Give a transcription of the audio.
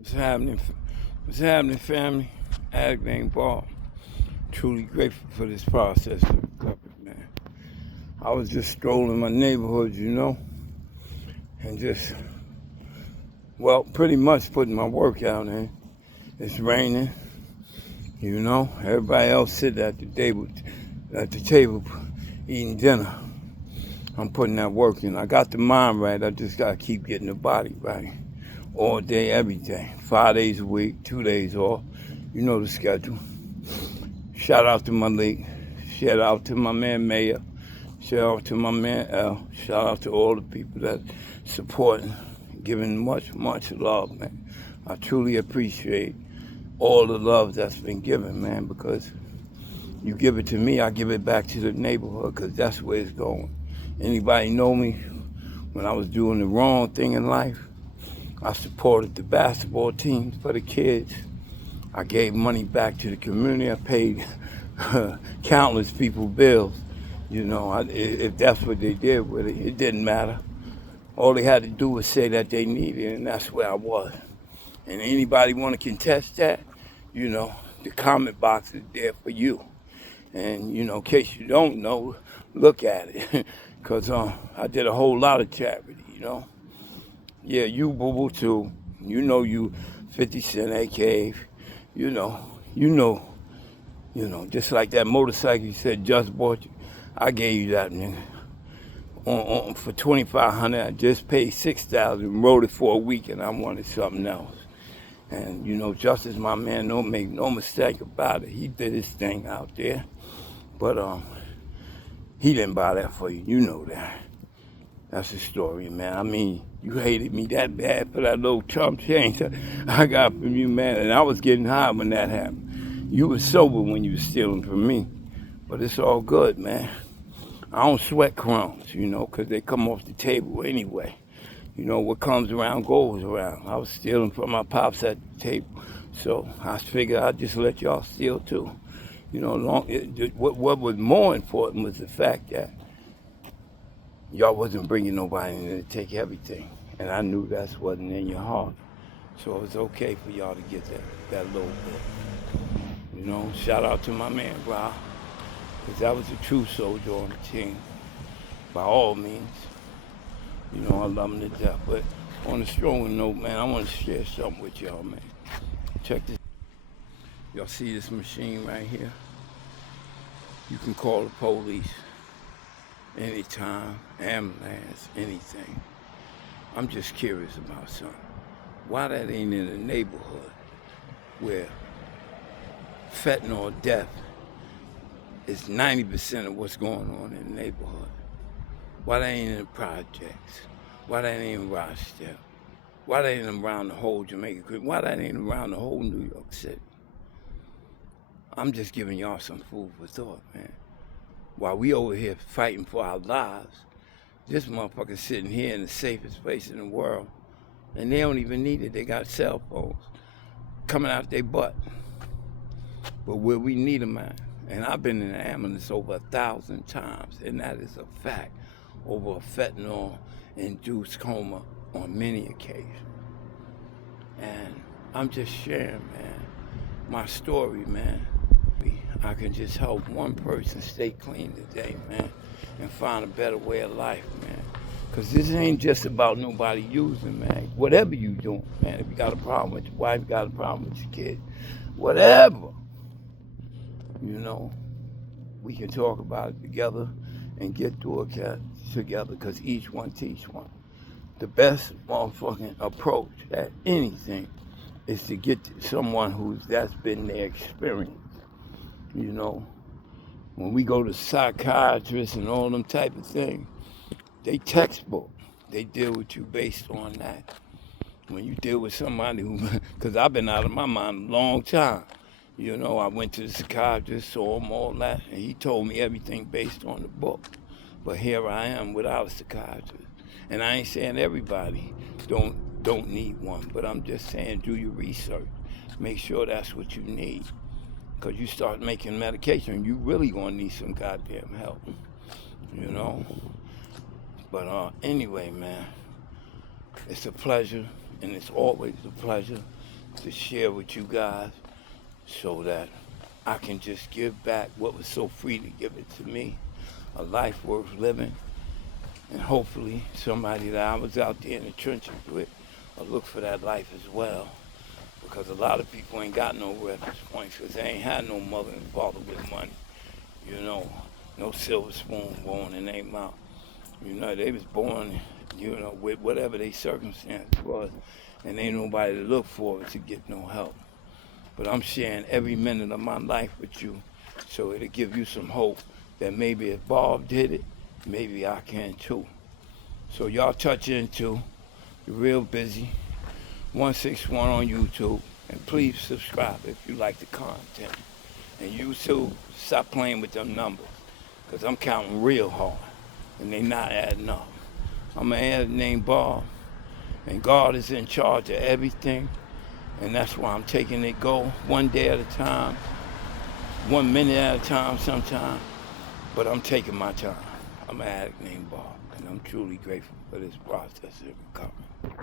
What's happening? What's happening, family? Addict named Ball. Truly grateful for this process of recovery, man. I was just strolling my neighborhood, and just, pretty much putting my work out in. It's raining, Everybody else sitting at the table eating dinner. I'm putting that work in. I got the mind right. I just gotta keep getting the body right. All day, every day. 5 days a week, 2 days off. You know the schedule. Shout out to my league. Shout out to my man Mayor. Shout out to my man L. Shout out to all the people that support, giving much, much love, man. I truly appreciate all the love that's been given, man, because you give it to me, I give it back to the neighborhood, because that's where it's going. Anybody know me? When I was doing the wrong thing in life, I supported the basketball teams for the kids. I gave money back to the community. I paid countless people bills. If that's what they did with it, it didn't matter. All they had to do was say that they needed it, and that's where I was. And anybody want to contest that, the comment box is there for you. And, in case you don't know, look at it. Because I did a whole lot of charity. Yeah, you boo-boo too. You 50 Cent, a.k.a. Just like that motorcycle you said just bought you. I gave you that, nigga. For $2,500, I just paid $6,000, rode it for a week, and I wanted something else. And Justice, my man, don't make no mistake about it. He did his thing out there, but he didn't buy that for you. You know that. That's the story, man. I mean, you hated me that bad for that little chump change I got from you, man. And I was getting high when that happened. You were sober when you were stealing from me. But it's all good, man. I don't sweat crumbs, because they come off the table anyway. What comes around goes around. I was stealing from my pops at the table. So I figured I'd just let y'all steal too. What was more important was the fact that y'all wasn't bringing nobody in to take everything. And I knew that wasn't in your heart. So it was okay for y'all to get that little bit. Shout out to my man, Rob. Because that was a true soldier on the team. By all means. I love him to death. But on a stronger note, man, I want to share something with y'all, man. Check this. Y'all see this machine right here? You can call the police anytime, ambulance, anything. I'm just curious about something. Why that ain't in a neighborhood where fentanyl death is 90% of what's going on in the neighborhood? Why that ain't in the projects? Why that ain't in Rochester? Why that ain't around the whole Jamaica Creek? Why that ain't around the whole New York City? I'm just giving y'all some food for thought, man. While we over here fighting for our lives, this motherfucker's sitting here in the safest place in the world, and they don't even need it. They got cell phones coming out their butt. But where we need them at, and I've been in an ambulance over 1,000 times, and that is a fact, over a fentanyl-induced coma on many occasions. And I'm just sharing, man, my story, man. I can just help one person stay clean today, man, and find a better way of life, man. Because this ain't just about nobody using, man. Whatever you doing, man, if you got a problem with your wife, you got a problem with your kid, whatever, we can talk about it together and get through it together, because each one teach one. The best motherfucking approach at anything is to get to someone that's been their experience. When we go to psychiatrists and all them type of things, they textbook. They deal with you based on that. When you deal with somebody because I've been out of my mind a long time. I went to the psychiatrist, saw him, all that, and he told me everything based on the book. But here I am without a psychiatrist. And I ain't saying everybody don't need one, but I'm just saying do your research. Make sure that's what you need. Because you start making medication, you really gonna need some goddamn help. But anyway, man, it's a pleasure, and it's always a pleasure to share with you guys so that I can just give back what was so freely given to me, a life worth living, and hopefully somebody that I was out there in the trenches with will look for that life as well. Because a lot of people ain't got no reference points because they ain't had no mother and father with money. You know, no silver spoon born in their mouth. You know, they was born, you know, with whatever their circumstance was, and ain't nobody to look for to get no help. But I'm sharing every minute of my life with you, so it'll give you some hope that maybe if Bob did it, maybe I can too. So y'all touch into the Real Bizzy 161 on YouTube, and please subscribe if you like the content. And you too, stop playing with them numbers, because I'm counting real hard, and they not adding up. I'm going to add the name Bob, and God is in charge of everything, and that's why I'm taking it go one day at a time, 1 minute at a time sometimes, but I'm taking my time. I'm an addict named Bob, and I'm truly grateful for this process of recovery.